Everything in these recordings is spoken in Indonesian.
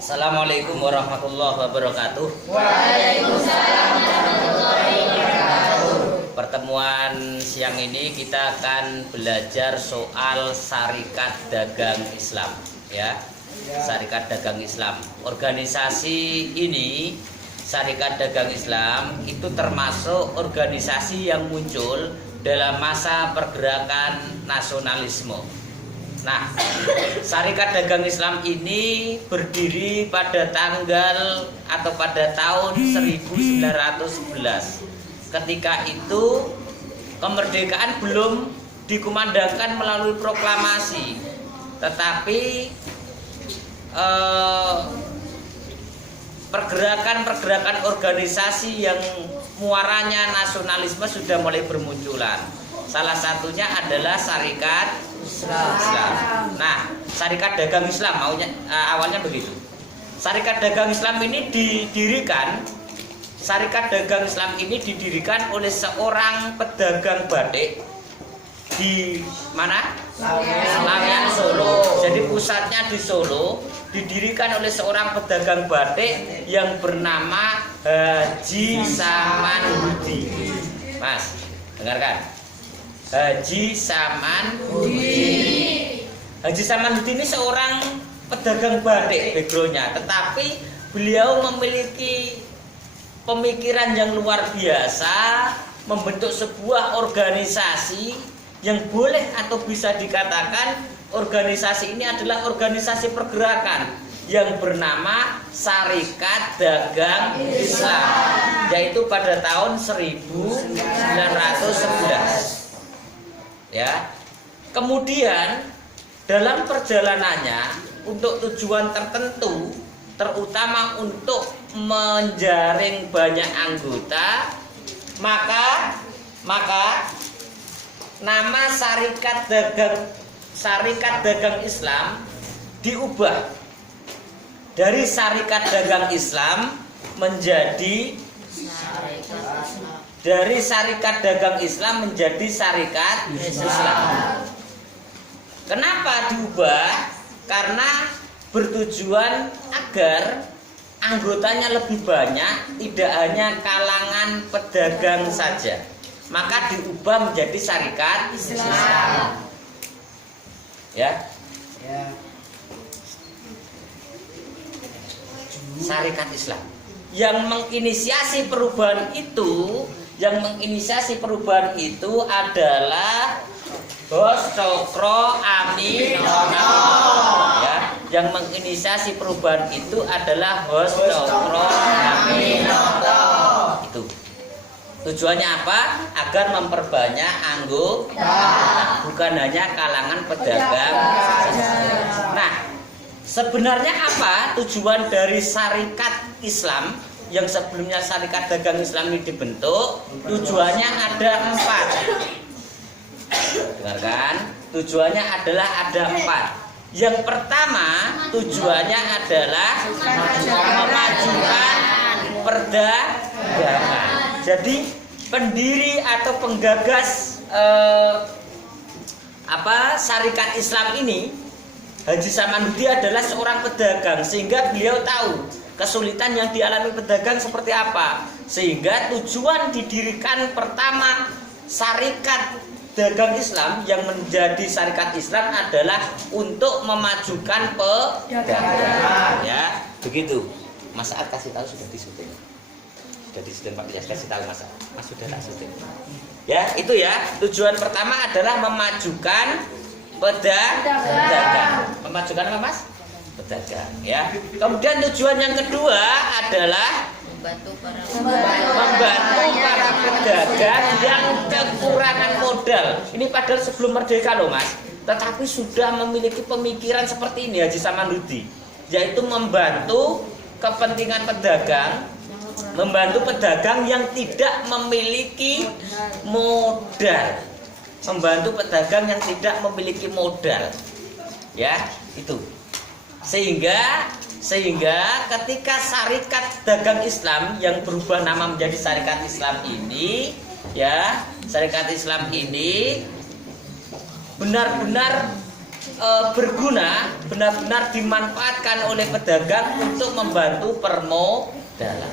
Assalamualaikum warahmatullahi wabarakatuh. Waalaikumsalam warahmatullahi wabarakatuh. Pertemuan siang ini kita akan belajar soal Syarikat Dagang Islam, ya. Syarikat Dagang Islam. Organisasi ini, Syarikat Dagang Islam, itu termasuk organisasi yang muncul dalam masa pergerakan nasionalisme. Nah, Syarikat Dagang Islam ini berdiri pada tanggal atau pada tahun 1911. Ketika itu kemerdekaan belum dikumandangkan melalui proklamasi, tetapi pergerakan-pergerakan organisasi yang muaranya nasionalisme sudah mulai bermunculan. Salah satunya adalah Syarikat Islam. Nah, Syarikat Dagang Islam awalnya begitu. Syarikat Dagang Islam ini didirikan oleh seorang pedagang batik di mana? Laweyan, Solo. Jadi pusatnya di Solo, didirikan oleh seorang pedagang batik yang bernama Haji Samanhudi. Mas, dengarkan. Haji Samanhudi. Haji Samanhudi ini seorang pedagang batik backgroundnya, tetapi beliau memiliki pemikiran yang luar biasa, membentuk sebuah organisasi yang boleh atau bisa dikatakan organisasi ini adalah organisasi pergerakan yang bernama Syarikat Dagang Islam, yaitu pada tahun 1911. Ya. Kemudian dalam perjalanannya untuk tujuan tertentu, terutama untuk menjaring banyak anggota, maka nama Syarikat Dagang Islam diubah dari Syarikat Dagang Islam menjadi Syarikat Dagang Islam menjadi Syarikat Islam. Kenapa diubah? Karena bertujuan agar anggotanya lebih banyak, tidak hanya kalangan pedagang saja. Maka diubah menjadi Syarikat Islam. Ya. Syarikat Islam. Yang menginisiasi perubahan itu, adalah Bos Cokro Aminoto. Ya, yang menginisiasi perubahan itu adalah Bos Cokro Aminoto. Itu. Tujuannya apa? Agar memperbanyak anggota, bukan hanya kalangan pedagang. Nah, sebenarnya apa tujuan dari Syarikat Islam yang sebelumnya Syarikat Dagang Islam ini dibentuk? Tujuannya ada 4. Dengarkan, tujuannya ada 4. Yang pertama, tujuannya adalah memajukan perdagangan. Jadi pendiri atau penggagas Syarikat Islam ini, Haji Samanhudi, adalah seorang pedagang, sehingga beliau tahu kesulitan yang dialami pedagang seperti apa, sehingga tujuan didirikan pertama Syarikat Dagang Islam yang menjadi Syarikat Islam adalah untuk memajukan perdagangan. Ya, begitu. Mas Saad kasih tahu sudah disuting. Sudah disuting Pak Ilyas, kasih tahu Mas sudah tak syuting. Ya, itu ya. Tujuan pertama adalah memajukan pedagang. Memajukan apa, Mas? Pedagang, ya. Kemudian tujuan yang kedua adalah membantu para pedagang yang kekurangan modal. Ini padahal sebelum merdeka loh, Mas. Tetapi sudah memiliki pemikiran seperti ini Haji Samanhudi, yaitu membantu kepentingan pedagang, membantu pedagang yang tidak memiliki modal. Membantu pedagang yang tidak memiliki modal. Ya, itu. Sehingga ketika Syarikat Dagang Islam yang berubah nama menjadi Syarikat Islam ini, ya, Syarikat Islam ini benar-benar berguna, benar-benar dimanfaatkan oleh pedagang untuk membantu permodalan.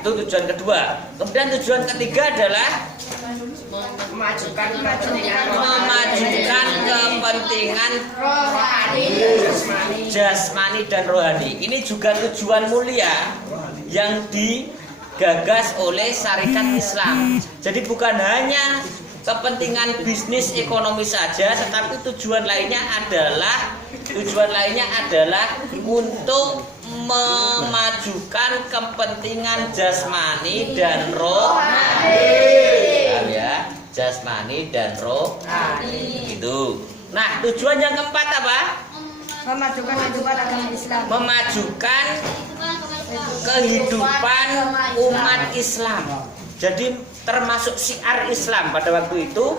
Itu tujuan kedua. Kemudian tujuan ketiga adalah memajukan kepentingan rohani jasmani dan rohani. Ini juga tujuan mulia yang digagas oleh syarikat Islam. Jadi bukan hanya kepentingan bisnis ekonomi saja, tetapi tujuan lainnya adalah untuk memajukan kepentingan jasmani dan rohani. Paham ya? Jasmani dan rohani. Itu. Nah, tujuan yang keempat apa? memajukan agama Islam. Memajukan kehidupan umat Islam. Jadi termasuk syiar Islam pada waktu itu.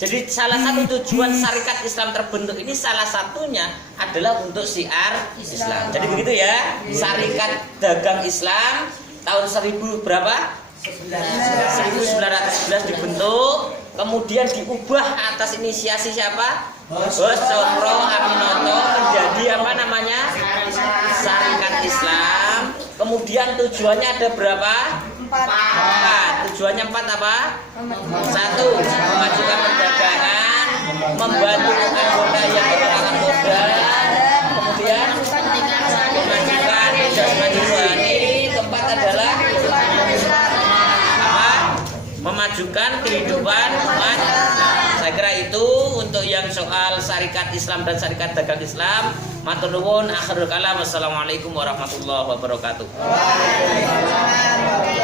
Jadi salah satu tujuan syarikat Islam terbentuk ini salah satunya adalah untuk syiar Islam. Jadi begitu ya, Syarikat Dagang Islam tahun 1000 berapa? 1911 dibentuk, kemudian diubah atas inisiasi siapa? Bos Cokro Aminoto menjadi apa namanya? Syarikat Islam. Kemudian tujuannya ada berapa? 4. Tujuannya 4 apa? 1. Memajukan perdagangan, membantu anggota yang kekurangan modal, kemudian memajukan jasmani rohani. Keempat adalah apa? Memajukan kehidupan umat. Saya kira itu untuk yang soal syarikat Islam dan syarikat dagang Islam. Matur nuwun, akhirul kalam. Wassalamualaikum warahmatullahi wabarakatuh.